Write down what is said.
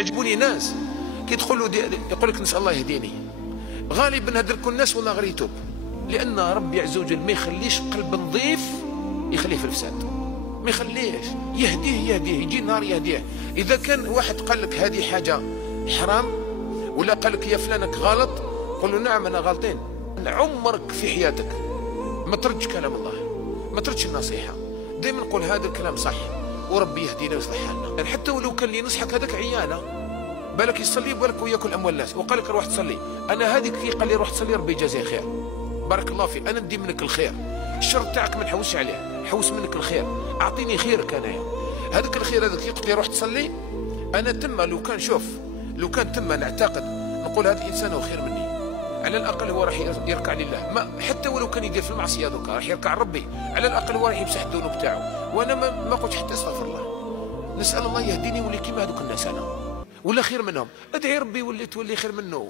يعجبوني ناس كي يدخلوا يقول لك نسال الله يهديني، غالبا هذوك الناس والله غير يتوب، لان ربي عز وجل ما يخليش قلب نظيف يخليه في الفساد، ما يخليهش، يهديه يجي نهار يهديه. اذا كان واحد قال لك هذه حاجه حرام ولا قال لك يا فلانك غلط، قل له نعم انا غلطين. عمرك في حياتك ما تردش كلام الله، ما تردش النصيحه، دائما نقول هذا الكلام صح وربي يهدينا ويصلح حالنا. يعني حتى ولو كان اللي ينصحك هذاك عيانه، بالك يصلي بالك وياكل اموال الناس وقال لك روح تصلي، انا هذيك كي قال لي روح تصلي ربي يجازيه خير، بارك الله فيك، انا ندي منك الخير، الشر تاعك ما نحوسش عليه، حوس منك الخير، اعطيني خيرك انايا، هذاك الخير هذاك يقول لي روح تصلي، انا تما لو كان شوف لو كان تما نعتقد نقول هذا الانسان هو خير مني، على الاقل هو راح يركع لله، ما حتى ولو كان يدير في المعصيه هذوك راح يركع ربي، على الاقل هو راح يمسح الذنوب تاعو، وانا ما قلتش حتى استغفر الله. نسال الله يهديني ولي كيما هذوك الناس انا ولا خير منهم، ادعي ربي تولي خير منه،